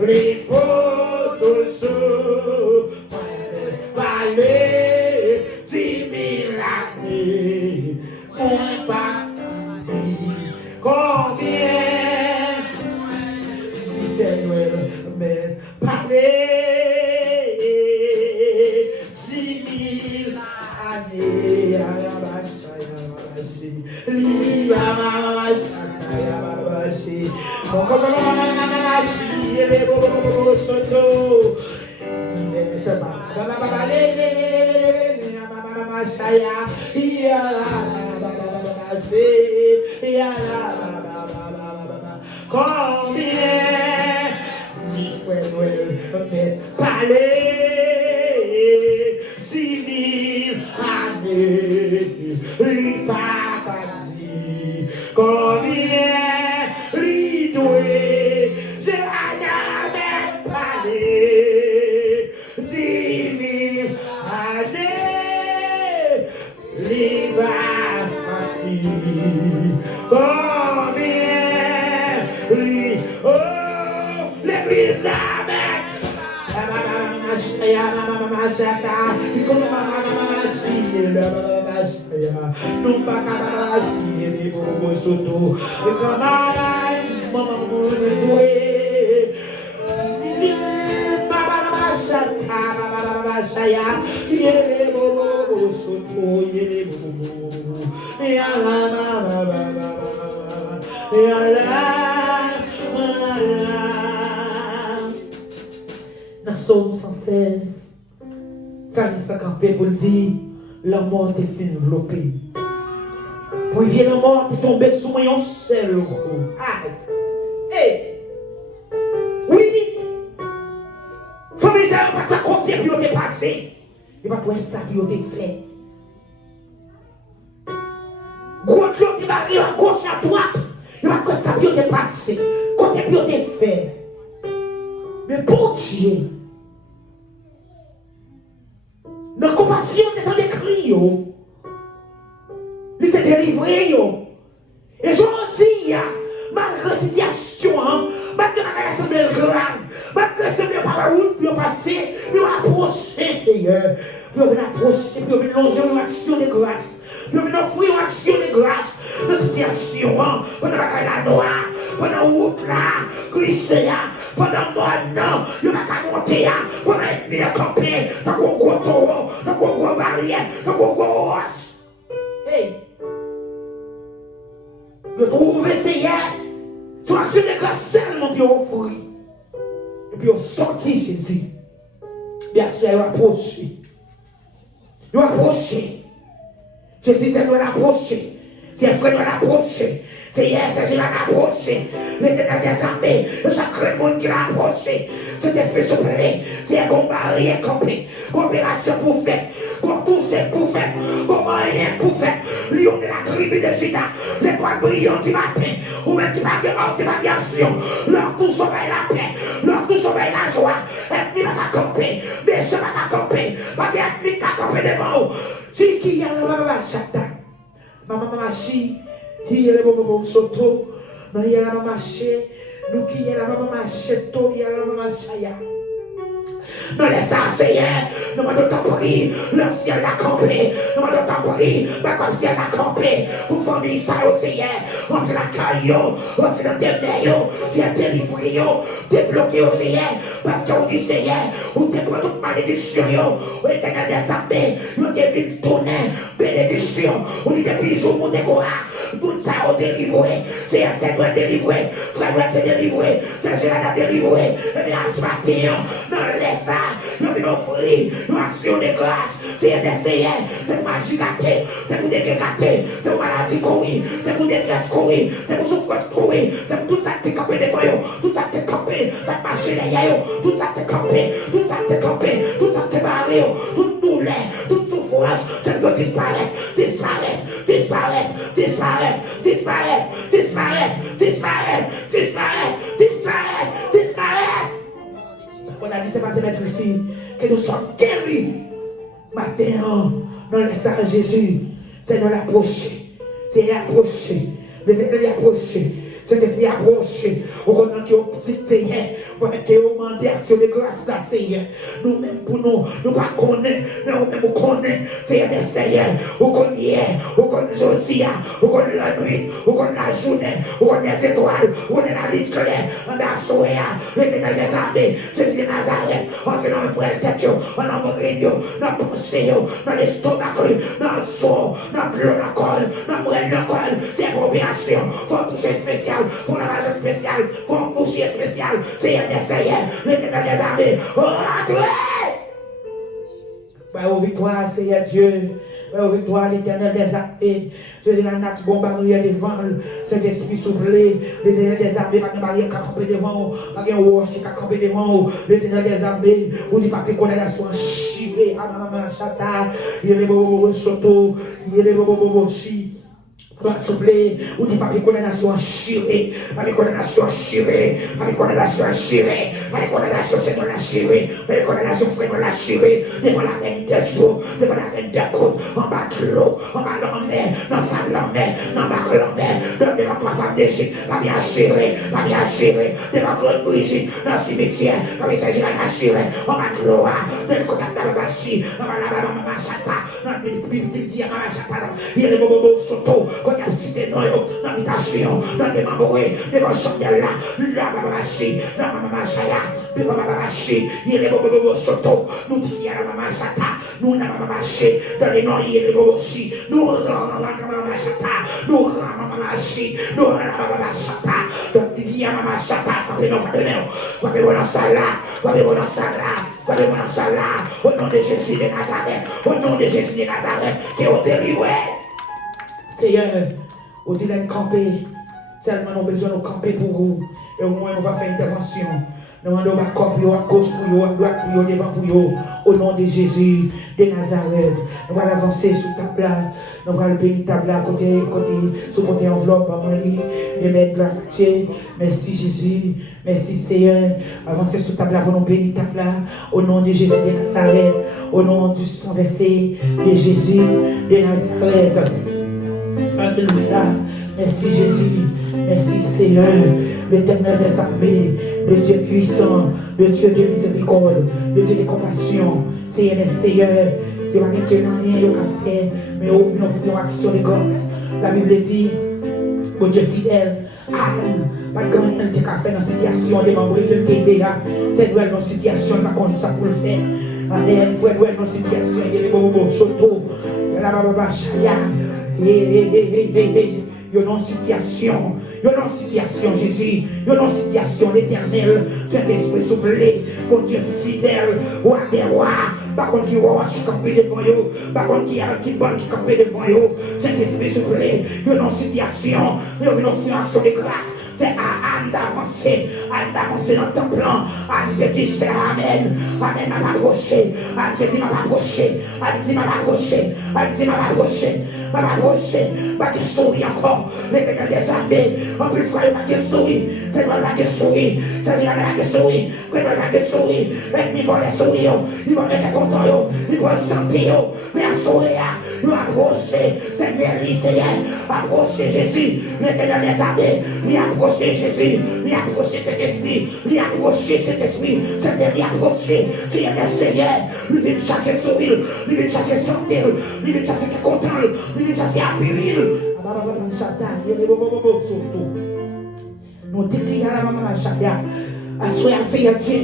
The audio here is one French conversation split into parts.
les poteaux sous, parler 10 000 années, moins pas combien, si Seigneur, mais parler 10 000 années, combien si frère mais parler 10 000 années, lui pas dit combien lui doué, j'ai jamais parlé 10 000 années, lui pas dit combien lui, oh, l'église amen. Dans Psaume 116, ça reste à camper pour dire, la mort est fin enveloppée. Pour y venir la mort, t'es tombé sous moi un seul coup. Aïe! Hey! Oui! Faut que ça ne pas compter puis on t'est passé. Il va pas ça puis on t'est fait. Gros clou qui va arriver à gauche à droite. Il va pas ça puis on t'est passé. Côté puis on t'est fait. Mais bon Dieu, notre compassion est en écrit, il t'a délivré. Et je dis, malgré la situation, malgré la semblait grave, malgré la semblait par la route, puis on passait, puis on approchait, Seigneur. Puis on venait approcher, puis on venait longer une action de grâce. Puis on venait offrir une action de grâce. Dans cette situation, pendant la noire, pendant la route là, glisser, pendant le mois, non, il n'y a pas qu'à monter, pendant être mis à camper, dans le gros taureau, dans le gros barrière, dans le gros roche. Hey! Je trouve Seigneur, sur l'action de grâce seulement, puis on offrit. Et puis on sortit Jésus. Bien sûr, il a approché. Il a approché. Jésus, c'est nous l'approcher. C'est un frère nous l'approcher. C'est hier, c'est Jésus l'approcher. L'éternel des armées, chaque monde qui l'a approché. Cet esprit soufflé, c'est un combat rien campé. Opération pour faire, pour tout c'est pour faire, pour rien pour faire. Lion de la tribu de Juda, l'étoile brillante du matin, ou même qui va dire hors de variation. Leur tout sommeil la paix, leur tout sommeil la joie. Ethnie va camper, méchant va camper, pas d'ethnie va camper devant vous. Si qui y a la maman chata, maman machi, qui y a le bobo soto, non y a la maman ché, nous qui y a la maman cheto, y a la maman chaya. Nous les Seigneur, nous m'avons pris, le ciel l'a campé, nous m'avons pris, comme ciel l'a campé, pour famille ça au Seigneur, entre la caillou, entre le démon, c'est délivré, débloqué au Seigneur, parce qu'on dit Seigneur, on te prend toute malédiction, on est dans des armées, on te vite tourner, bénédiction, on dit des bijoux, on te croit, tout ça on délivré, c'est un Seigneur délivré, frère te délivré, c'est Gérard délivré, mais à ce matin, non laisse ça, nous venons offrir une action de grâce, c'est des Seigneur, c'est pour magie gâtée, c'est pour dégueu gâté, c'est pour maladie courir, c'est pour détresse courir, c'est pour souffrance courir, c'est pour tout ça qui est campé devant vous, tout ça qui est campé, la machine derrière vous, tout ça qui est campé, tout ça qui est campé, tout ça qui est barré, toute douleur, toute souffrance, c'est pour disparaître, disparaître, disparaître, disparaître, disparaître, disparaître, disparaître, disparaître, disparaître, disparaître. On a dit c'est pas ce maître ici que nous sommes guéris. Maintenant, nous laissons Jésus, c'est nous l'approcher, c'est l'approcher, le Seigneur l'approcher. Cet esprit approche. On connaît qui est petit Seigneur. On connaît qui est au mandat, qui est de grâce là, Seigneur. Nous-mêmes pour nous, nous ne connaissons pas, mais nous-mêmes nous connaissons, Seigneur des Seigneurs. On connaît hier, on connaît aujourd'hui, on connaît la nuit, on connaît la journée, on connaît les étoiles, on connaît la ligne claire, on a sauvé, l'éternel des armées, Jésus de Nazareth, on a dans le tête, on a dans le pensée, dans l'estomac, dans le son, dans le bleu, dans le col, dans le col, c'est une opération, pour un toucher spécial, pour un ravage spécial, pour un boucher spécial, Seigneur des Seigneurs, l'éternel des armées, rentrez! Aux victoires, Seigneur Dieu. Aux victoires, l'éternel des armées. Jésus, la natte, bon barrière devant. Cet esprit soufflé. L'éternel des armées, pas de barrière qui a campé devant. Pas de roche qui a campé devant. L'éternel des armées. Où dit pas que condamnation chirée. Ah, maman, chata. Il y a les bobos soto. Il y a les bobos chi. Souffler, ou dit pas de condamnation chirée, pas de condamnation chirée, pas de condamnation chirée, pas de condamnation c'est dans la chirée, pas de condamnation frère dans la chirée, devant la reine des eaux, devant la reine des côtes, en bas de l'eau, en bas de l'enmer, dans sa l'enmer, dans bas de l'enmer, devant trois femmes d'Égypte, pas bien chirée, devant Claude Brigitte, dans le cimetière, comme il s'agit de la chirée, en bas de l'eau, dans le côté de la bachi, dans la maman chata, dans le petit maman chata, il y a les bobos soto, quand il y a cité dans l'habitation, dans des membres, devant le chandelle là, la maman chi, la maman chaya, devant la maman chi, il y a les bobos soto, nous disons qu'il y a la maman chata, nous la maman chi, dans les noms, il y a les bobos chi, nous rendons la maman chata, nous rendons la maman chi, nous rendons la maman chata, donc il y a la maman chata, frappez-nous, frappez-nous dans ça là, frappez-nous dans ça là. Frappez-nous dans ça là, au nom de Jésus de Nazareth, au nom de Jésus de Nazareth, qui est au délivré. Seigneur, au dit d'être campé, seulement nous avons besoin de camper pour vous, et au moins on va faire intervention. Nous demandons à camper à gauche pour vous, à droite pour vous, devant pour vous, au nom de Jésus de Nazareth. Nous allons avancer sous ta place, nous allons bénir ta place, sous côté enveloppe, à mon lit, de mettre la moitié. Merci Jésus, merci Seigneur. Avancez sous ta place, pour nous bénir ta place, au nom de Jésus de Nazareth, au nom du sang versé de Jésus de Nazareth. Alléluia. Merci Jésus. Merci Seigneur. L'éternel des armées. Le Dieu puissant. Le Dieu de miséricorde. Le Dieu de compassion. Seigneur des Seigneurs. Il n'y a rien qui a fait. Mais nous faisons action de grâce. La Bible dit. Mon Dieu fidèle. Pas de grand monde qui a fait dans la situation. Les membres de l'État. C'est dans la situation. Par contre, ça pour le faire. Amen. Frère, dans la situation. Il y a les bobos choto. Il y a la baba chaya. Yo non situation, Jésus, yo non situation, l'Éternel, Saint-Esprit soufflé, mon Dieu fidèle, roi des rois, par contre qui roi qui campé devant yo, par contre qui bon qui campé devant yo, Saint-Esprit soufflé, yo non situation, yo non action de grâce. C'est à d'avancer dans ton plan. Anne te dit c'est Amen. Amen m'a approché. Anne te dit m'a approché. Anne dit m'a approché. Anne dit m'a approché. M'a approché. M'a te souris encore. L'éternel des armées. En plus, frère, m'a te souris. C'est moi m'a te souris. C'est moi m'a te souris. C'est moi m'a te souris. L'ennemi va les sourire. Ils vont être contents. Ils vont sentir. Mais à sourire. Nous approcher. C'est bien lui, Seigneur. Approcher Jésus. L'éternel des armées. Lui approcher Jésus, lui approcher cet esprit, lui approcher cet esprit, c'est lui approcher, Seigneur des Seigneurs, lui vient chercher sourire, lui vient chercher santé, lui vient chercher content, lui vient chercher appui. Nous décrions la maman Chaya, assoyez Seigneur Dieu,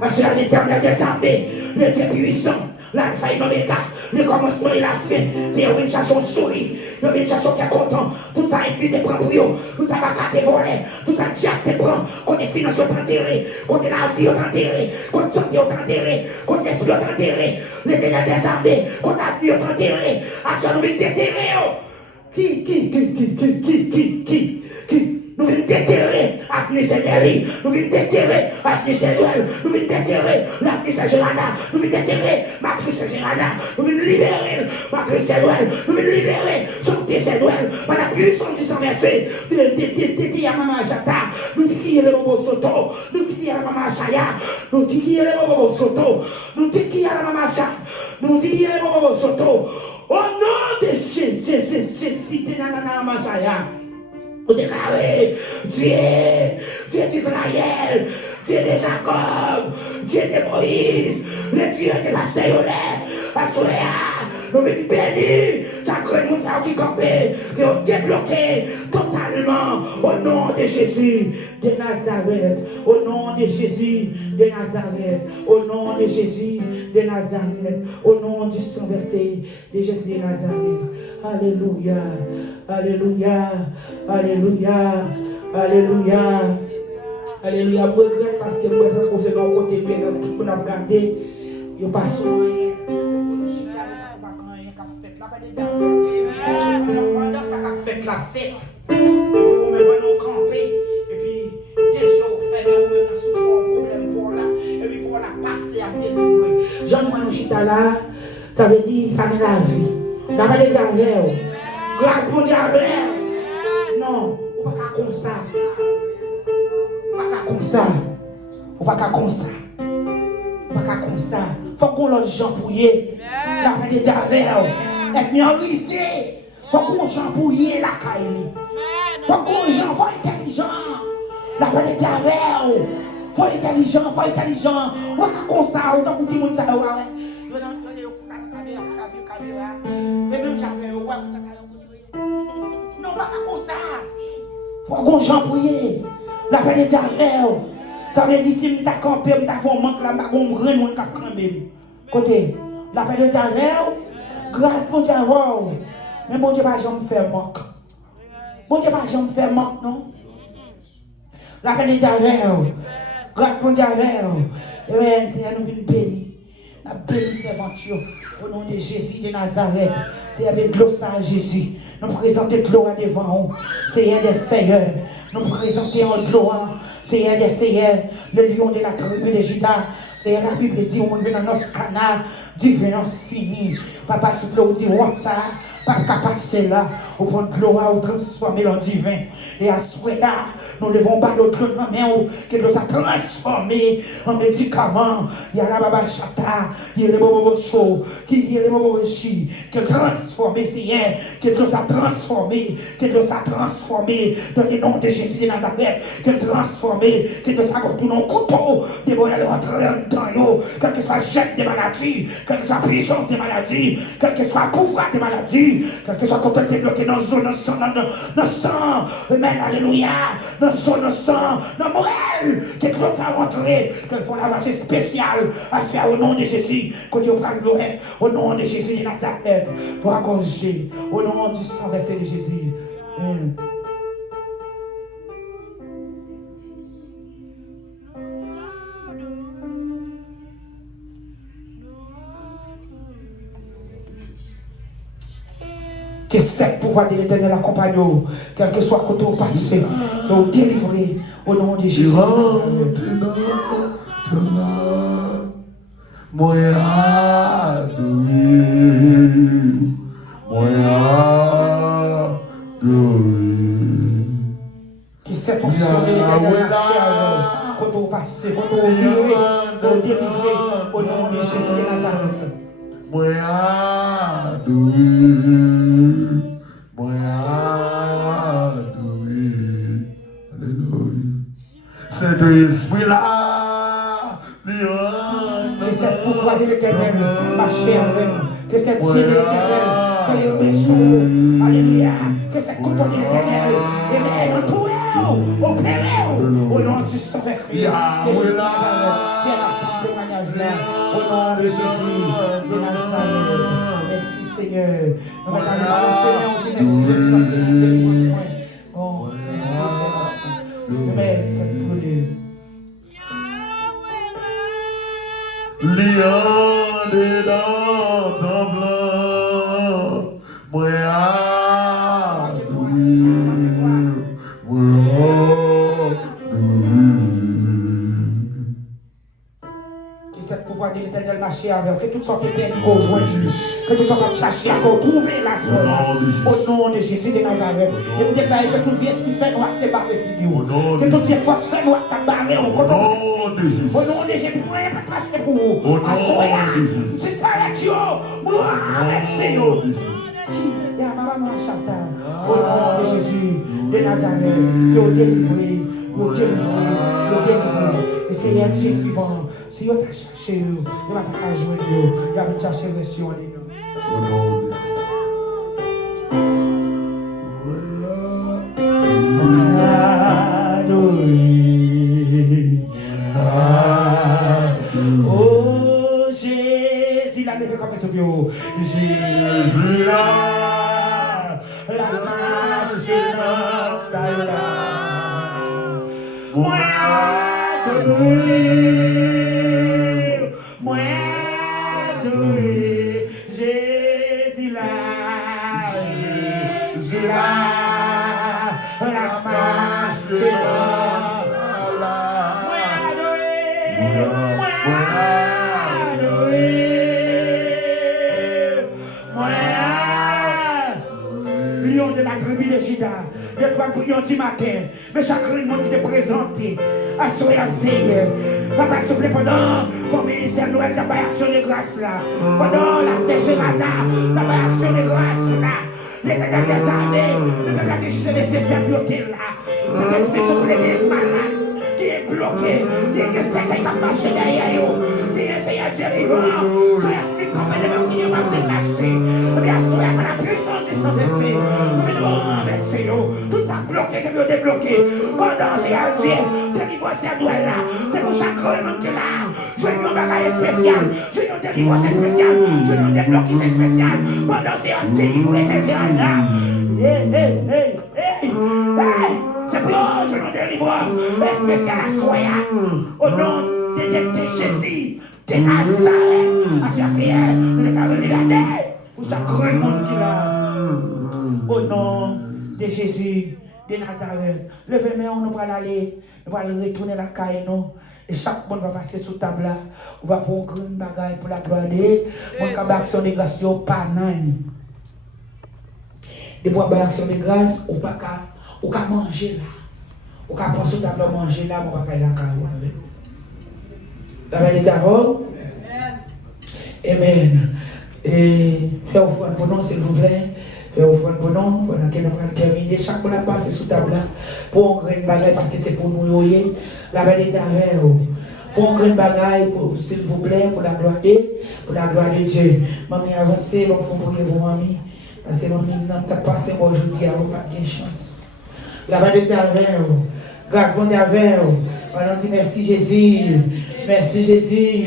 assoyez l'Éternel des armées, le Dieu puissant. L'alpha et l'oméga, le commencement et la fin, c'est un chercher sourire, un chercher qui est content, tout ça est te prend pour eux, tout ça va te voler, tout ça te prend, qu'on est financier t'enterré, qu'on est la vie t'enterré, qu'on est santé t'enterré, qu'on est esprit t'enterré, l'éternel des armées, qu'on a vie t'enterré, à ce nous venons déterrer. Qui nous venons déterrer l'avenir de Nelly, nous venons déterrer l'avenir de Noël, nous venons déterrer l'avenir de Gérana, nous venons déterrer Matrice de Gérana, nous venons libérer Matrice de Noël, nous venons libérer Santé de Noël, par la puissance du sang versé, nous disons à Maman Chata, nous disons à Maman Soto, nous disons à Maman Chaya, nous disons à Maman Soto, nous disons à Maman Chaya, nous disons à Maman Soto, au nom de Jésus, de Maman Chaya. Vous déclarez, Dieu d'Israël, Dieu de Jacob, Dieu de Moïse, le Dieu de Pasteur Assoya, nous venons bénir, ça crée nous qui campé, et on débloqué totalement au nom de Jésus de Nazareth, au nom de Jésus de Nazareth, au nom de Jésus de Nazareth, au nom du sang versé de Jésus de Nazareth. Alléluia, alléluia, alléluia, alléluia. Alléluia, je regrette parce que moi, je suis dans le côté bien, tout le monde a regardé, il n'y a pas soin. Faites la fête, on met nous camper, et puis des jours, fait on met souffre un problème pour là, et puis pour la passer à délivrer. Jean-Manon Chita là, ça veut dire pas de la vie. N'a pas des affaires. Grâce pour Dieu. Non, on va pas comme ça. On va pas comme ça. On va pas comme ça. On va pas comme ça. Faut qu'on l'autre gens pouillé. N'a pas des affaires. Être mis en risée. Faut qu'on jambouille la caille. Faut qu'on gens faut intelligent. La bonne est avec. Faut intelligent, faut intelligent. On va comme ça, on t'a dit mon ça ouais. Mais même jamais ouais. Non, pas comme ça. Faut qu'on jambouille. La bonne est avec. Ça veut dire si m'ta campé, m'ta fait manque là, m'a gon grand monde cap cramber. Côté, la bonne est avec. Grâce pour Dieu. Mais bon Dieu va jamais faire manque. Bon Dieu va jamais faire manque, non? La peine est avec vous. Grâce mon Dieu avec vous. Et bien, Seigneur, nous venons bénir. Nous bénir servanture au nom de Jésus de Nazareth. C'est avec de l'eau à Jésus. Nous présentons de l'eau devant vous. Seigneur des Seigneurs. Nous présentons de l'eau. Seigneur des Seigneurs. Le lion de la tribu de Juda. Seigneur, la Bible dit, on vient dans notre canal. Divin fini. Papa, s'il vous plaît, dit, ça. Pas capable de là, au point de gloire, au transformer en divin. Et à ce moment-là, nous levons pas notre main, que nous a transformé en médicament. Il y a la baba chata, il y a les bobo chaud, il y a les bobo chi, que transformé, Seigneur, que nous a transformé, que nous a transformé dans le nom de Jésus de Nazareth, que transformé, que nous a retourné au couteau, des bonheurs rentrer dans nous, quel que soit le jet des maladies, quelle que soit la puissance des maladies, quel que soit le pouvoir des maladies. Quel que soit quand elle bloqué dans la zone, dans le sang, amen, alléluia, dans la zone, dans le sang, dans le moelle, qu'elle doit rentrer, qu'elle font lavage spécial à faire au nom de Jésus, que Dieu prenne gloire, au nom de Jésus de Nazareth, pour accorger, au nom du sang versé de Jésus. Amen. Que cette pouvoir de l'Éternel accompagne, quel que soit côté au passé, que vous délivrez au nom de Jésus. Que cette onction de l'Éternel côté au passé, côté au viré, que vous délivrez au nom de Jésus de Nazareth. C'est de esprit-là. Que cette pouvoir de l'Éternel marche avec nous. Que cette cible de l'Éternel, que les vaisseaux, alléluia, que cette couteau de l'Éternel, amen, on opérez au nom du Saint-Esprit. Viens à témoignage là, au nom de Jésus de Nazareth. Merci Seigneur. Nous allons aller Seigneur, on dit merci Jésus parce que nous avons besoin. Oh, amen, cette brûlure. Lion des dents en blanc, moi que cette pouvoir de l'Éternel marche avec, que toutes sortes de peines qu'on joint, que toutes sortes de chercher à trouver la joie au nom de Jésus de Nazareth. Et nous déclarons que tout vieux esprit fait noir te barre figure, que toute vieille force fait noir te barre au nom de Jésus, pour rien pas cracher pour vous. Assoya, disparaître, moi, merci. Au nom de Jésus de Nazareth, nous délivrer, nous délivrer, nous délivrer. Et c'est un Dieu vivant. Si vous avez cherché, vous n'avez pas jouer, vous avez cherché le Sion. Au nom de oh Jésus, la lève comme ça, Jésus là, la marche dans sa là. Moi adoré, Jésus là, Jésus là, la marche dans sa là. Lion de la tribu de Juda, de toi prions du matin, mais chaque monde qui te présenté, à soi à Seigneur. Papa, s'il vous plaît, pendant le ministère Noël, t'as pas action de grâce là. Pendant la Saint-Germain, t'as pas action de grâce là. L'État des armées, ne peut pas déchirer nécessaire pour là. Cet esprit souffle des malades. Qui est bloqué, qui est certains qui marchent derrière eux, qui essaie de dériver, soyez plus complètement qui va te déplacer. Bien sûr, avec la puissance du Saint-Esprit, nous venons renverser tout ça bloqué, c'est mieux débloqué. Pendant c'est à Dieu, délivrance à Noël là, c'est pour chaque monde qui est là. Je vais nous bagaille spécial, je vais nous délivrance spécial, je vais nous débloquer c'est spécial. Pendant c'est à délivrer c'est là. Hey! C'est pour je nous délivre, spécial à Soya, au nom de Jésus, de Nazareth, à faire ciel, de la liberté, pour chaque grand monde qui est là, au nom de Jésus, de Nazareth. Levez-moi, on va aller, on va retourner la caille, non? Et chaque monde va passer sous table là, on va prendre une bagaille pour la gloire de Dieu, on va action de grâce, pas nan. Et pour action de grâce, on ne peut pas manger là. On ne peut pas prendre sous table manger là, on ne peut pas la caille. La vérité Amen. Et faites offrande pour nous, s'il vous plaît. Faites offrande pour nous, pendant que nous allons terminer. Chaque fois, on a passé sous table là pour un grand bagaille parce que c'est pour nous. La vérité avec vous. Pour un grand bagaille, s'il vous plaît, pour la gloire de Dieu. Mamie, avancez, on faut prier pour mamie. Parce que mamie, n'a pas passé aujourd'hui, elle n'a pas de chance. La vérité avec vous. Grâce bon avec vous. On dit merci Jésus. Merci Jésus.